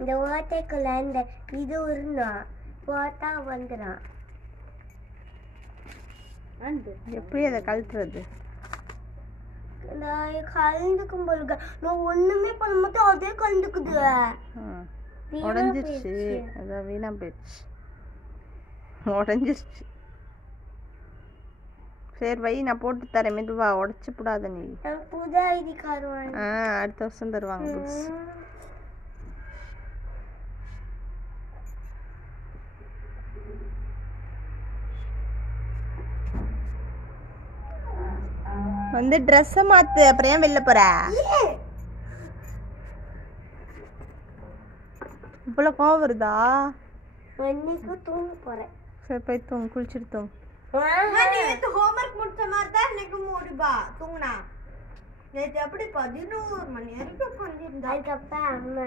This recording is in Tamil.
இந்த ஓட்டைக்குள்ள இந்த இது உருணும் போட்டா வந்துடும். எப்படி அதை கழட்டுறது? நான் கலந்துக்கும் போலுங்க. நான் ஒண்ணுமே பண்ண மாட்டேன், அதே கலந்துக்குது. உடஞ்சிருச்சு. அதான் வீணா போயிடுச்சு. உடஞ்சிருச்சு. சரி வை, நான் போட்டு தரேன். மெதுவா உடச்சு கூடாது நீ. புது ஐடி கார்டு வாங்க. அடுத்த வருஷம் தருவாங்க புதுசு. வந்து ட்ரெஸ்ஸை மாத்து. அப்புறம் ஏன் வெளில போற? இவ்வளோ கோவம் வருதா? இன்னைக்கு தூங்க போறேன். சரி போய் தூங்கு, குளிச்சுட்டு தூங்கு. நேற்று ஹோம்ஒர்க் முடிச்ச மாதிரி தான் இன்னைக்கு மூடிபா தூங்குனா. நேற்று எப்படி 11 மணி வரைக்கும் உட்காந்துருந்தா. அதுக்கப்புறம் அம்மா